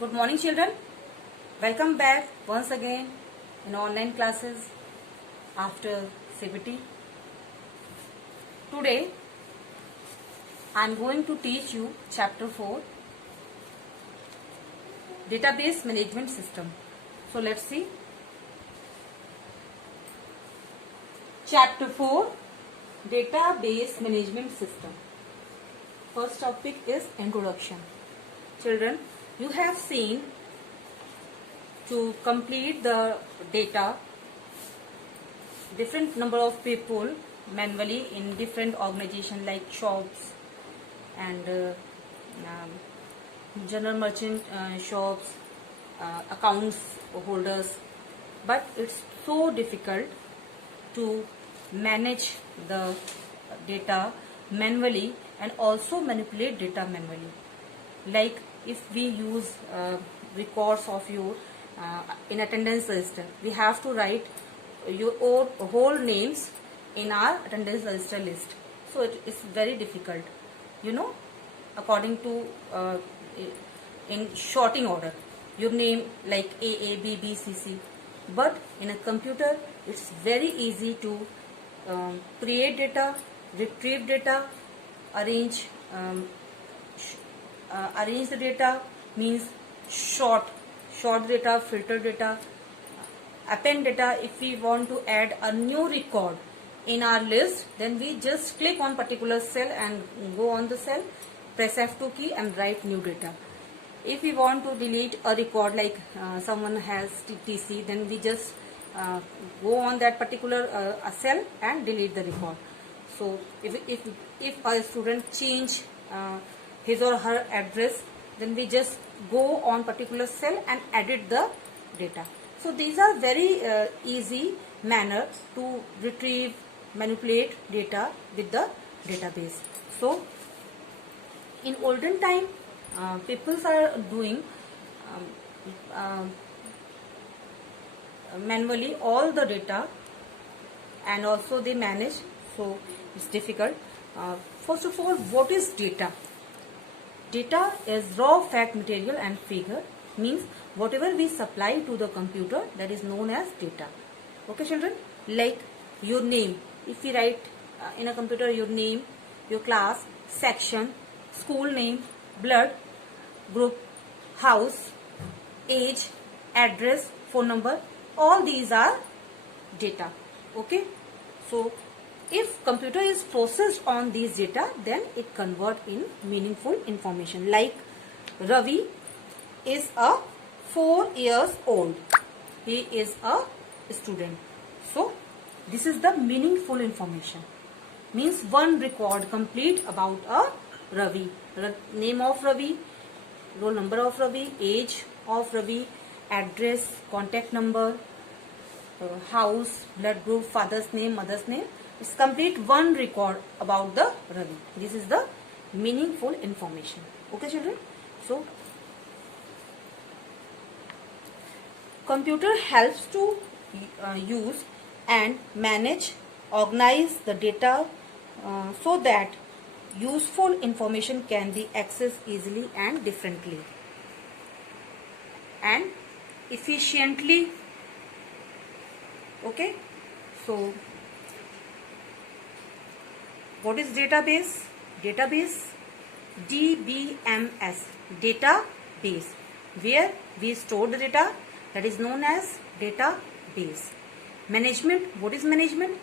Good morning, children. Welcome back once again in online classes after CBT. Today, I am going to teach you Chapter 4, Database Management System. So, let's see. Chapter 4, Database Management System. First topic is Introduction. Children, you have seen to complete the data, different number of people manually in different organizations like shops and general merchant shops, accounts holders, but it's so difficult to manage the data manually and also manipulate data manually. Like if we use records of your in attendance register, we have to write your whole names in our attendance register list. So it is very difficult, according to in sorting order, your name like A, B, B, C, C. But in a computer, it's very easy to create data, retrieve data, arrange the data, means sort data, filter data, append data. If we want to add a new record in our list, then we just click on particular cell and go on the cell, press F2 key and write new data. If we want to delete a record, like someone has TC, then we just go on that particular cell and delete the record. So if a student change his or her address, then we just go on particular cell and edit the data. So these are very easy manner to retrieve, manipulate data with the database. So in olden time, people are doing manually all the data, and also they manage, so it's difficult. First of all, what is data? Data is raw fact material and figure, means whatever we supply to the computer, that is known as data. Okay, children? Like your name. If we write in a computer your name, your class, section, school name, blood group, house, age, address, phone number, all these are data. Okay? So if computer is processed on these data, then it convert in meaningful information. Like Ravi is a 4 years old. He is a student. So this is the meaningful information. Means one record complete about a Ravi. Name of Ravi, roll number of Ravi, age of Ravi, address, contact number, house, blood group, father's name, mother's name. It's complete one record about the Ravi. This is the meaningful information. Okay, children? So computer helps to use and manage, organize the data so that useful information can be accessed easily and differently and efficiently. Okay, so what is database? Database, DBMS, database, where we store the data, that is known as database. Management, what is management?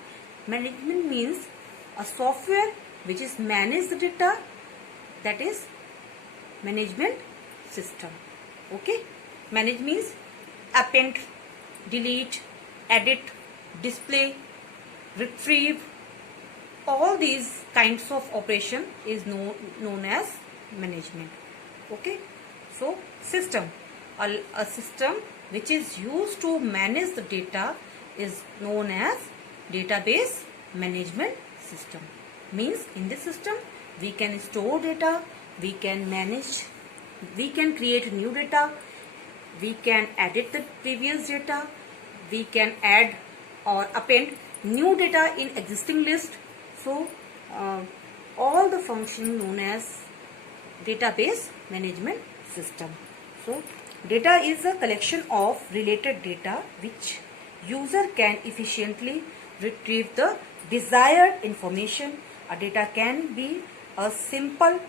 Management means a software which is manage the data, that is management system. Okay, manage means append, delete, edit, display, retrieve, all these kinds of operation is known as management. Okay, so system, a system which is used to manage the data is known as database management system. Means in this system we can store data, we can manage, we can create new data, we can edit the previous data, we can add or append new data in existing list. So all the function known as database management system. So So data is a collection of related data which user can efficiently retrieve the desired information. A data can be a simple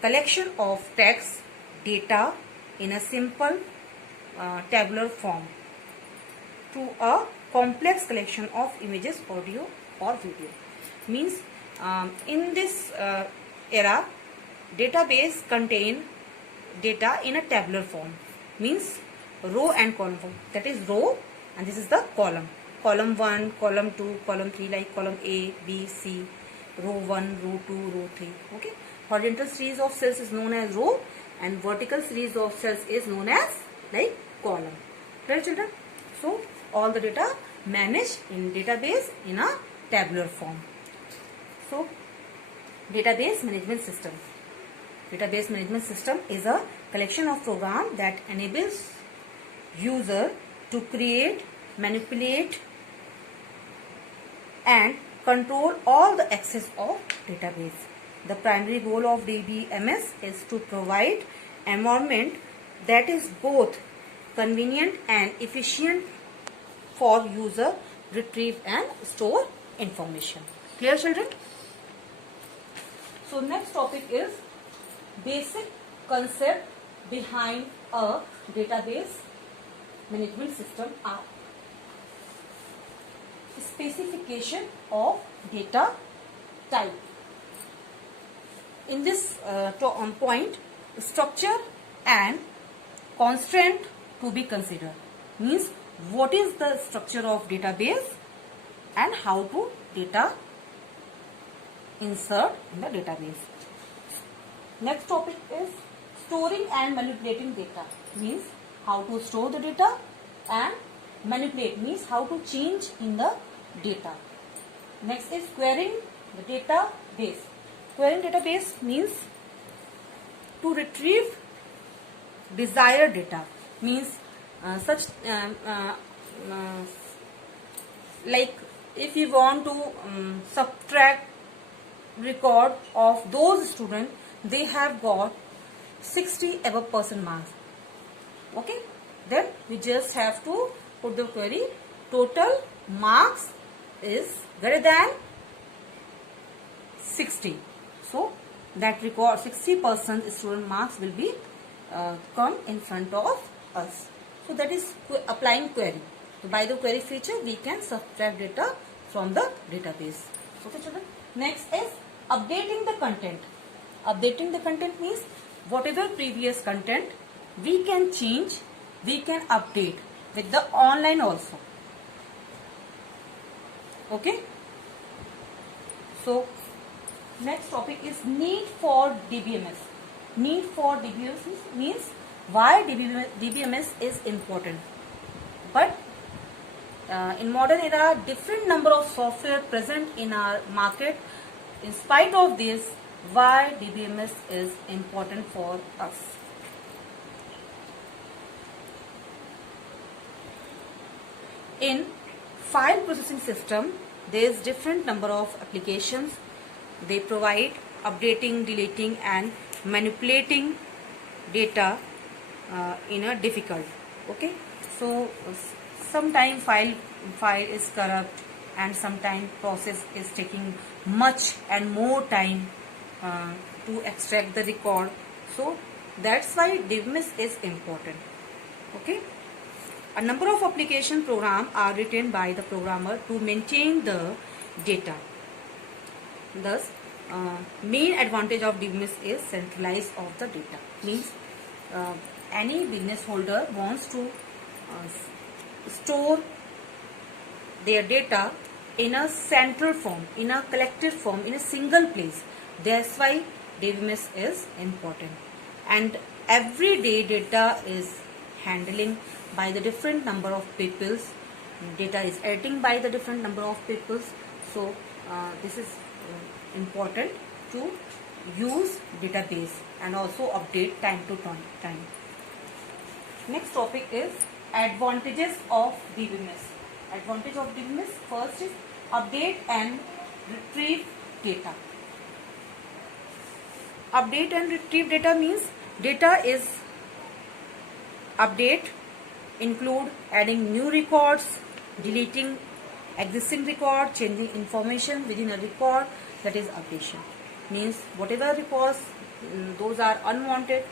collection of text data in a simple tabular form to a complex collection of images, audio or video. Means in this era, database contain data in a tabular form, means row and column form. That is row and this is the column. Column 1, column 2, column 3, like column A, B, C, row 1, row 2, row 3. Okay. Horizontal series of cells is known as row and vertical series of cells is known as like column. Right, children? So all the data managed in database in a tabular form. So database management system. Database management system is a collection of program that enables user to create, manipulate and control all the access of database. The primary goal of DBMS is to provide environment that is both convenient and efficient for user retrieve and store information. Clear, children? So next topic is basic concept behind a database management system are specification of data type. In this point, structure and constraint to be considered, means what is the structure of database and how to data insert in the database. Next topic is storing and manipulating data, means how to store the data and manipulate, means how to change in the data. Next is querying the database. Querying database means to retrieve desired data, means like if you want to subtract record of those students, they have got 60 above percent marks. Okay, then we just have to put the query total marks is greater than 60. So that record 60% student marks will be come in front of us. So that is applying query. So by the query feature we can subtract data from the database. Okay, children. Next is updating the content. Updating the content means whatever previous content we can change, we can update with the online also. Okay. So next topic is need for DBMS. Need for DBMS means why DBMS is important. But in modern era, different number of software present in our market. In spite of this, why DBMS is important for us. In file processing system, there is different number of applications. They provide updating, deleting and manipulating data in a difficult. Okay, so sometimes file is corrupt and sometimes process is taking much and more time to extract the record. So that's why DBMS is important. Okay. A number of application programs are written by the programmer to maintain the data. Thus, main advantage of DBMS is centralized of the data. Means any business holder wants to store their data in a central form, in a collected form, in a single place. That's why DBMS is important. And every day data is handling by the different number of peoples. Data is editing by the different number of peoples. So this is important to use database and also update time to time. Next topic is advantages of DBMS. Advantage of DBMS, first is update and retrieve data. Update and retrieve data means data is Update include adding new records, deleting existing record, changing information within a record. That is updation. Means whatever records those are unwanted,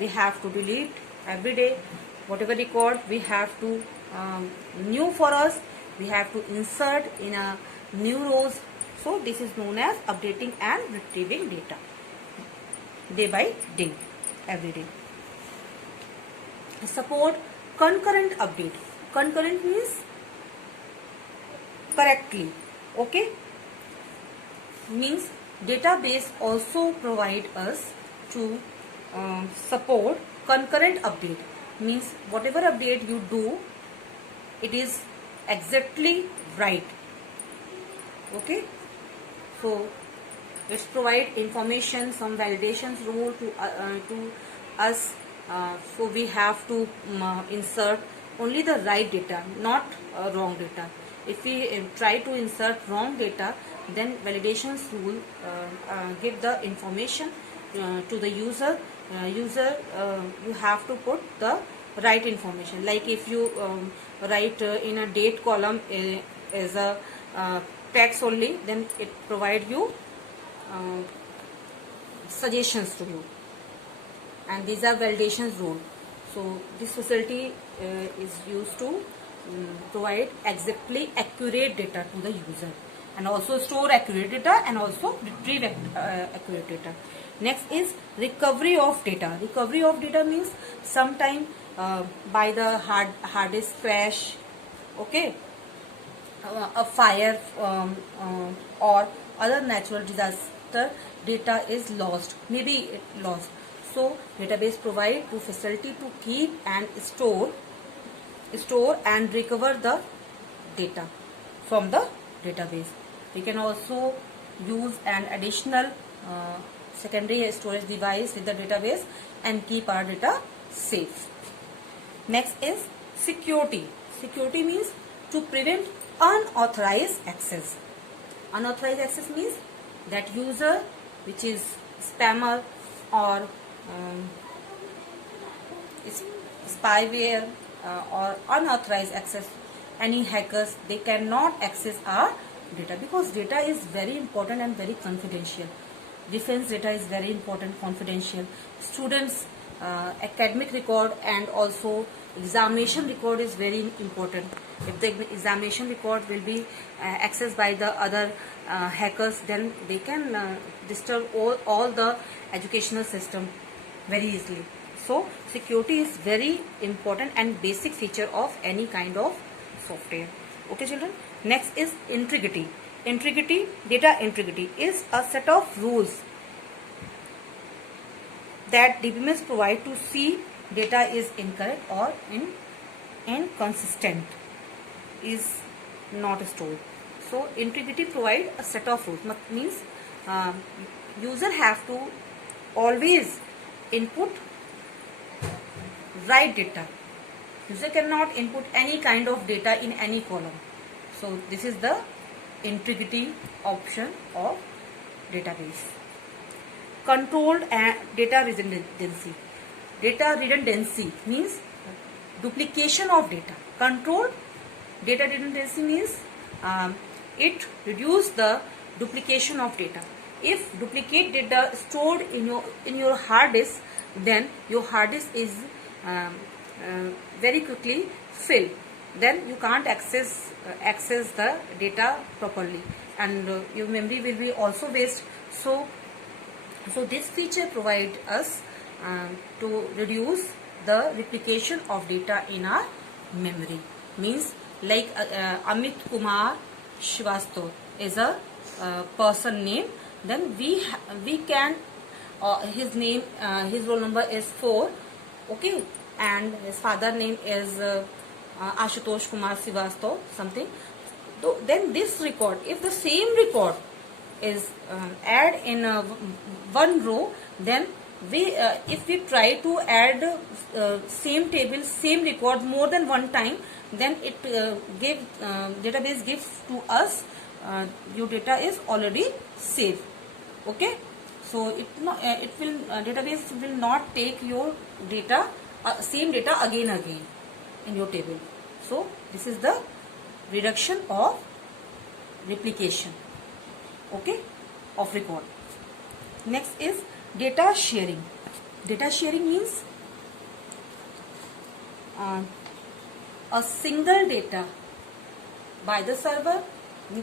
we have to delete every day. Whatever record we have to new for us, we have to insert in a new rows. So this is known as updating and retrieving data day by day, every day. Support concurrent update. Concurrent means correctly. Okay, means database also provide us to support concurrent update. Means whatever update you do, it is exactly right. Okay, so let's provide information, some validations rule to us. So we have to insert only the right data, not wrong data. If we try to insert wrong data, then validations rule give the information to the user. You have to put the right information. Like if you write in a date column as a text only, then it provide you suggestions to you, and these are validations rule. So this facility is used to provide exactly accurate data to the user, and also store accurate data and also retrieve accurate data. Next is recovery of data. Recovery of data means sometime by the hard disk crash, okay, a fire or other natural disaster, data is lost, maybe it lost. So database provide to facility to keep and store and recover the data from the database. We can also use an additional secondary storage device with the database and keep our data safe. Next is security. Security means to prevent unauthorized access. Unauthorized access means that user which is spammer or spyware or unauthorized access, any hackers, they cannot access our data, because data is very important and very confidential. Defense data is very important, confidential. Students academic record and also examination record is very important. If the examination record will be accessed by the other hackers, then they can disturb all the educational system very easily. So security is very important and basic feature of any kind of software. Okay children, next is integrity. Integrity, data integrity is a set of rules that DBMS provide to see data is incorrect or inconsistent, is not stored. So integrity provide a set of rules. Means user have to always input right data. User cannot input any kind of data in any column. So this is the integrity option of database. Controlled data redundancy. Data redundancy means duplication of data. Controlled data redundancy means it reduces the duplication of data. If duplicate data stored in your hard disk, then your hard disk is very quickly filled. Then you can't access the data properly, and your memory will be also waste. So this feature provide us to reduce the replication of data in our memory. Means like Amit Kumar Shrivastava is a person name. Then we can his name, his roll number is 4, okay, and his father name is Ashutosh Kumar Srivastava something. So then this record, if the same record is add in one row, then we if we try to add same table, same record more than one time, then it database gives to us your data is already saved. Okay, so database will not take your data same data again in your table. So this is the reduction of replication, okay, of record. Next is data sharing. Data sharing means a single data by the server,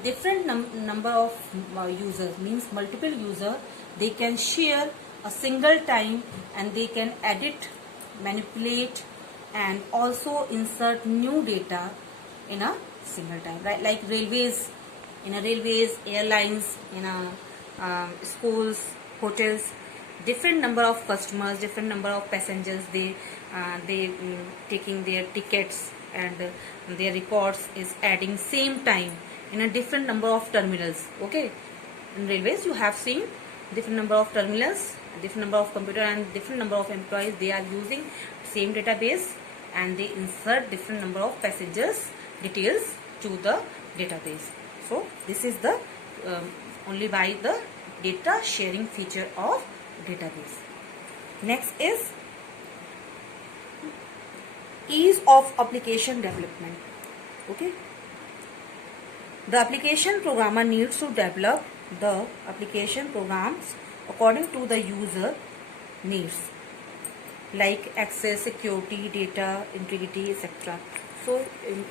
different number of users, means multiple user, they can share a single time, and they can edit, manipulate, and also insert new data in a single time, right? Like railways, in a railways, airlines, in a schools, hotels, different number of customers, different number of passengers, they taking their tickets, and their records is adding same time in a different number of terminals, okay. In railways you have seen different number of terminals, different number of computer, and different number of employees, they are using same database, and they insert different number of passengers details to the database. So this is the only by the data sharing feature of database. Next is ease of application development, okay. The application programmer needs to develop the application programs according to the user needs, like access, security, data integrity, etc. So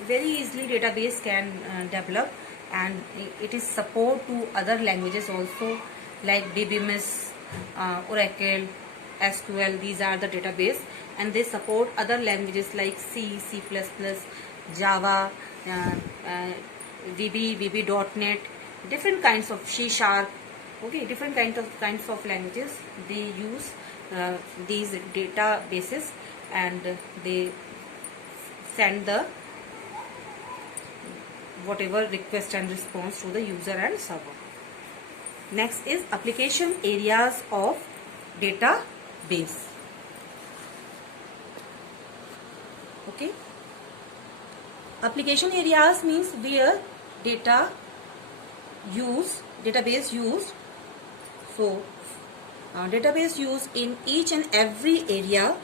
very easily database can develop, and it is support to other languages also, like DBMS, Oracle, SQL. These are the database, and they support other languages like C, C++, Java, VB, VB.NET, different kinds of C#, okay, different kinds of languages. They use these databases, and they send the whatever request and response to the user and server. Next is application areas of database, okay. Application areas means where database used. So database used in each and every area.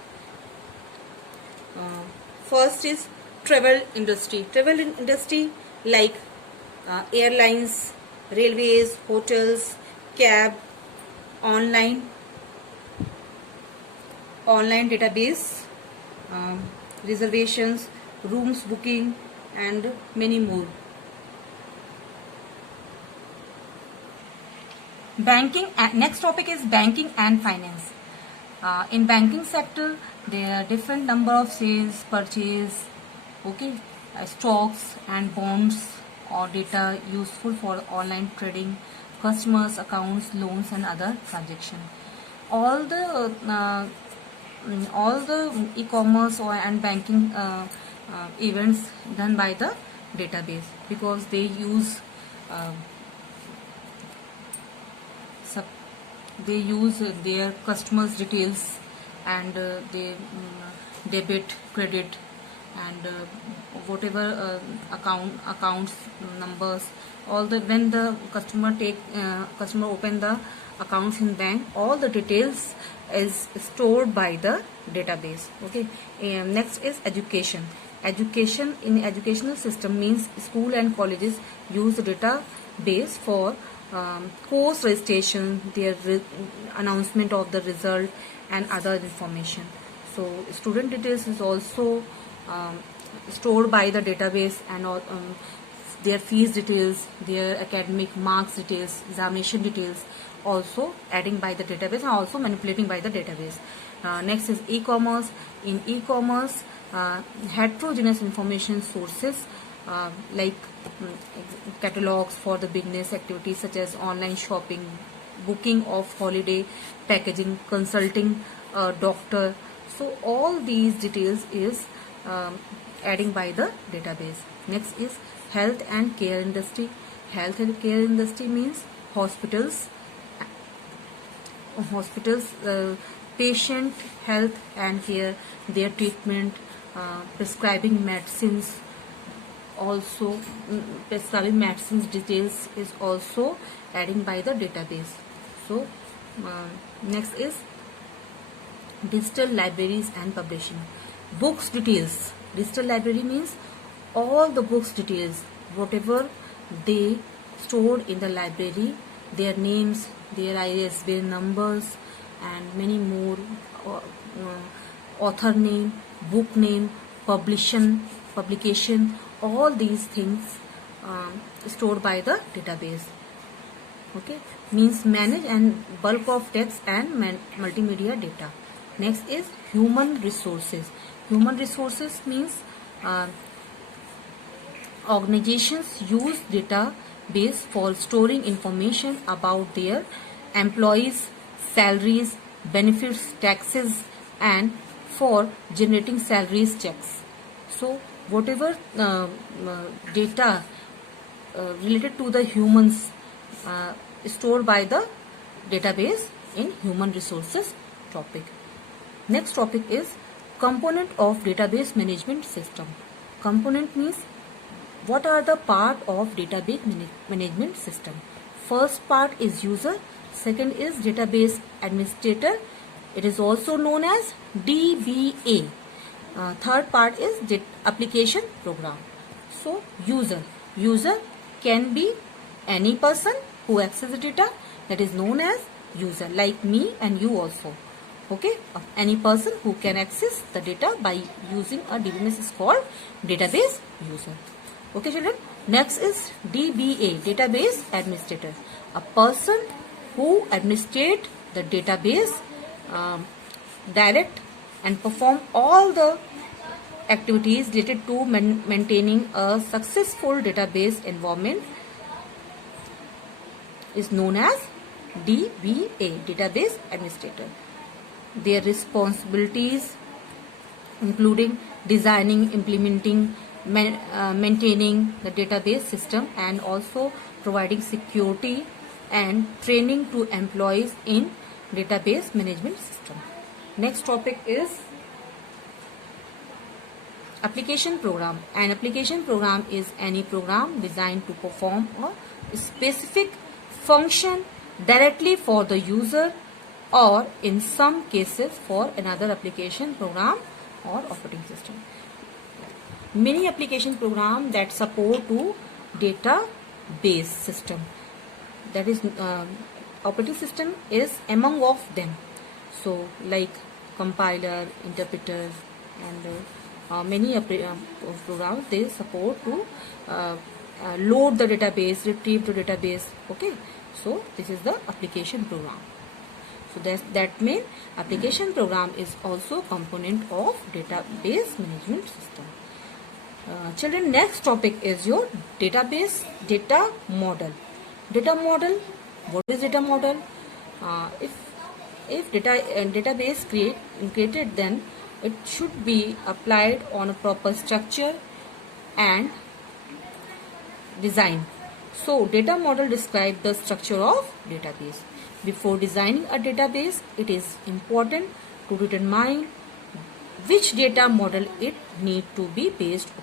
First is travel industry. Travel industry like airlines, railways, hotels, cab, online database, reservations, rooms booking, and many more. Banking. Next topic is banking and finance. In banking sector, there are different number of sales, purchase, okay, stocks and bonds or data useful for online trading, customers, accounts, loans, and other transactions. All the e-commerce and banking events done by the database, because they use their customers details, and they debit, credit, and whatever accounts numbers, all the when the customer open the accounts in bank, all the details is stored by the database, okay. Next is education. Education in educational system means school and colleges use the database for course registration, their announcement of the result, and other information. So student details is also stored by the database, and their fees details, their academic marks details, examination details, also adding by the database and also manipulating by the database. Next is e-commerce. In e-commerce, heterogeneous information sources like catalogs for the business activities such as online shopping, booking of holiday, packaging, consulting a doctor. So all these details is adding by the database. Next is health and care industry. Health and care industry means hospitals, patient health and care, their treatment, prescribing medicines, also prescribing medicines details is also adding by the database. So next is digital libraries and publishing. Books details. Digital library means all the books details, whatever they stored in the library, their names, their ISBN numbers, and many more, author name, book name, publication, all these things stored by the database. Okay, means manage and bulk of text and multimedia data. Next is human resources. Human resources means organizations use database for storing information about their employees, salaries, benefits, taxes, and for generating salaries checks. So whatever data related to the humans stored by the database in human resources topic. Next topic is component of database management system. Component means what are the part of database management system. First part is user, second is database administrator, it is also known as DBA. Third part is application program. So user can be any person who access the data, that is known as user, like me and you also. Okay, any person who can access the data by using a DBMS is called database user. Okay children, next is DBA, database administrator, a person who administrate the database, direct and perform all the activities related to maintaining a successful database environment is known as DBA, database administrator. Their responsibilities including designing, implementing, maintaining the database system, and also providing security and training to employees in database management system. Next topic is application program. An application program is any program designed to perform a specific function directly for the user, or in some cases for another application program or operating system. Many application program that support to database system, that is operating system is among of them. So like compiler, interpreter, and many programs they support to load the database, retrieve the database. Okay, so this is the application program. So that means application program is also component of database management system. Children, next topic is your database data model. Data model, what is data model? If database created, then it should be applied on a proper structure and design. So data model describes the structure of database. Before designing a database, it is important to determine which data model it need to be based upon.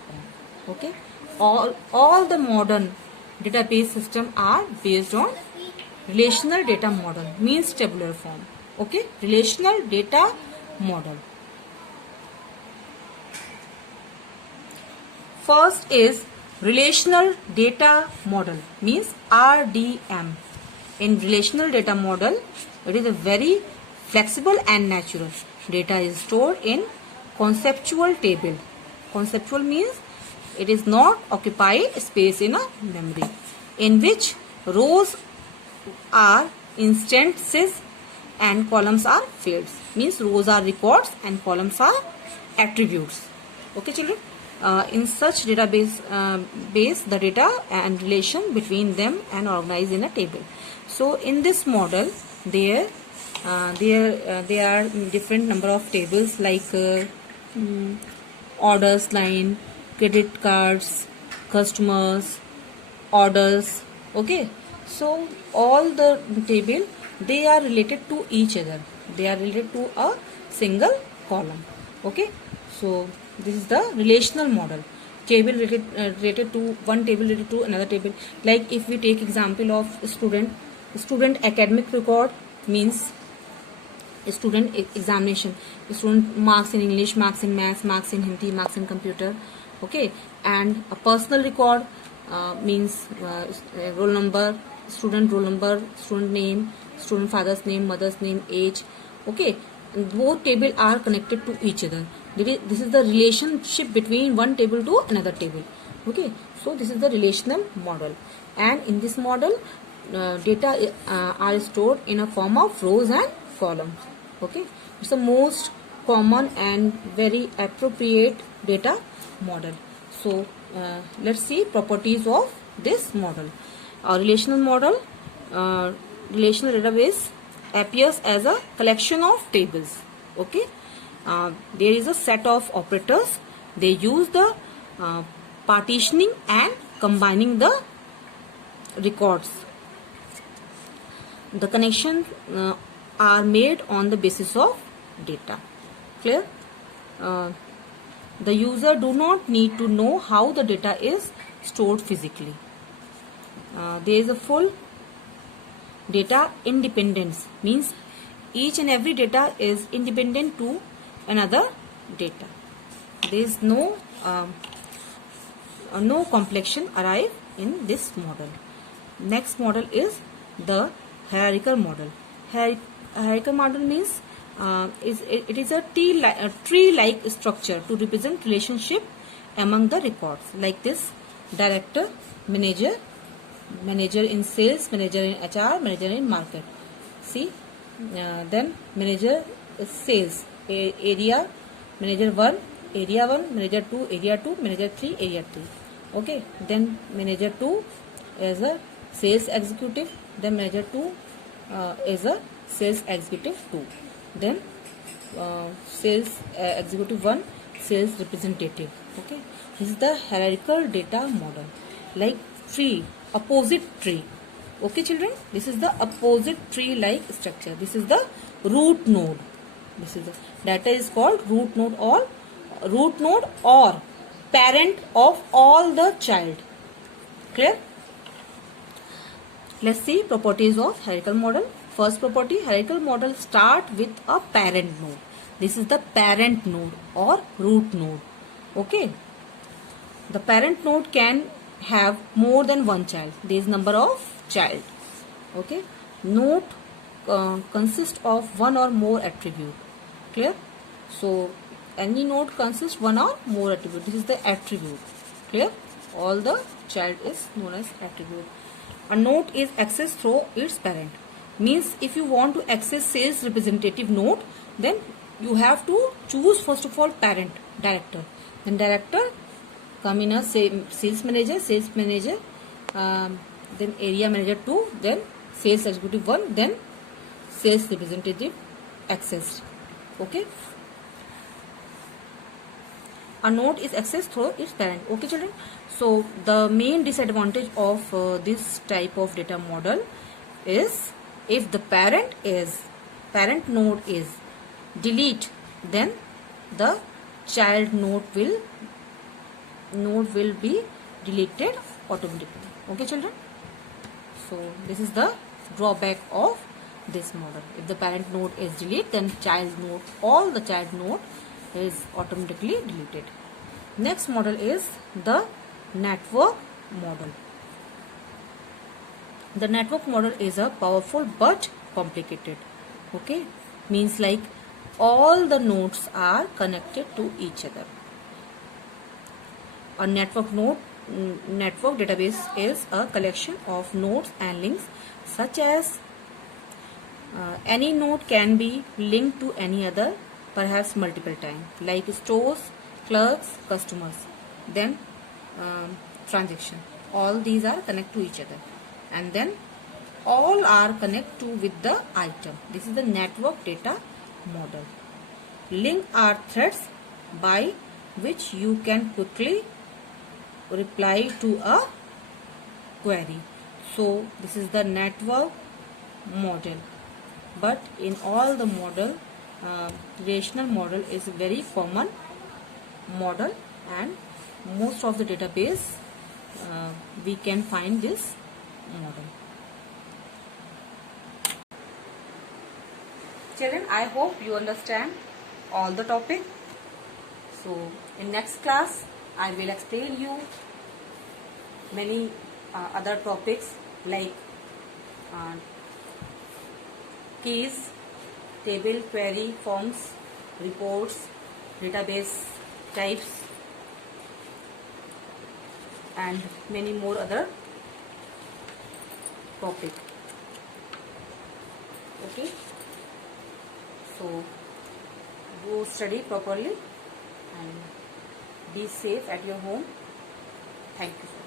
Okay, all the modern database system are based on relational data model, means tabular form. Okay, relational data model. First is relational data model, means RDM. In relational data model, it is a very flexible and natural. Data is stored in conceptual table. Conceptual means it is not occupy space in a memory, in which rows are instances and columns are fields. Means rows are records and columns are attributes. Okay children, in such database the data and relation between them and organized in a table. So in this model there are different number of tables like orders line, credit cards, customers, orders. Okay, so all the table they are related to each other, they are related to a single column. Okay, so this is the relational model. Table related to one table related to another table. Like if we take example of student academic record, means student examination, student marks in English, marks in maths, marks in Hindi, marks in computer. Okay, and a personal record means roll number, student roll number, student name, student father's name, mother's name, age. Okay, and both table are connected to each other. This is the relationship between one table to another table. Okay, so this is the relational model, and in this model data are stored in a form of rows and columns. Okay, it's the most common and very appropriate data model. So let's see properties of this model. A relational model, relational database appears as a collection of tables. Okay, there is a set of operators. They use the partitioning and combining the records. The connections are made on the basis of data. Clear? The user do not need to know how the data is stored physically. There is a full data independence, means each and every data is independent to another data. There is no complexion arrive in this model. Next model is the hierarchical model. Hierarchical model means it is a tree-like structure to represent relationship among the records, like this: director, manager, manager in sales, manager in HR, manager in market. See, then manager is sales area, manager 1, area 1, manager 2, area 2, manager 3, area 3. Okay, then manager 2 is a sales executive, then manager 2 is a sales executive 2, then sales executive 1, sales representative. Okay, this is the hierarchical data model, like tree, opposite tree. Okay children, this is the opposite tree like structure. This is the root node. This is the data is called root node or parent of all the child. Clear? Let's see properties of hierarchical model. First property, hierarchical model start with a parent node. This is the parent node or root node. Okay. The parent node can have more than one child. There is number of child. Okay. Node consists of one or more attribute. Clear? So any node consists one or more attribute. This is the attribute. Clear? All the child is known as attribute. A node is accessed through its parent. Means if you want to access sales representative node, then you have to choose first of all parent, director. Then director come in a sales manager, then area manager 2, then sales executive 1, then sales representative accessed. Okay. A node is accessed through its parent. Okay children. So the main disadvantage of this type of data model is if the parent node is delete, then the child node will be deleted automatically. Okay children. So this is the drawback of this model. If the parent node is deleted, then all the child node is automatically deleted. Next model is the network model. The network model is a powerful but complicated. Okay, means like all the nodes are connected to each other. A network database is a collection of nodes and links, such as any node can be linked to any other, perhaps multiple times, like stores, clerks, customers, then transaction. All these are connected to each other, and then all are connected with the item. This is the network data model. Link are threads by which you can quickly reply to a query. So this is the network model. But in all the model, relational model is a very common model, and most of the database we can find this model. Children, I hope you understand all the topic. So in next class I will explain you many other topics like uh, keys, table, query, forms, reports, database types, and many more other topic. Okay, so go study properly and be safe at your home. Thank you.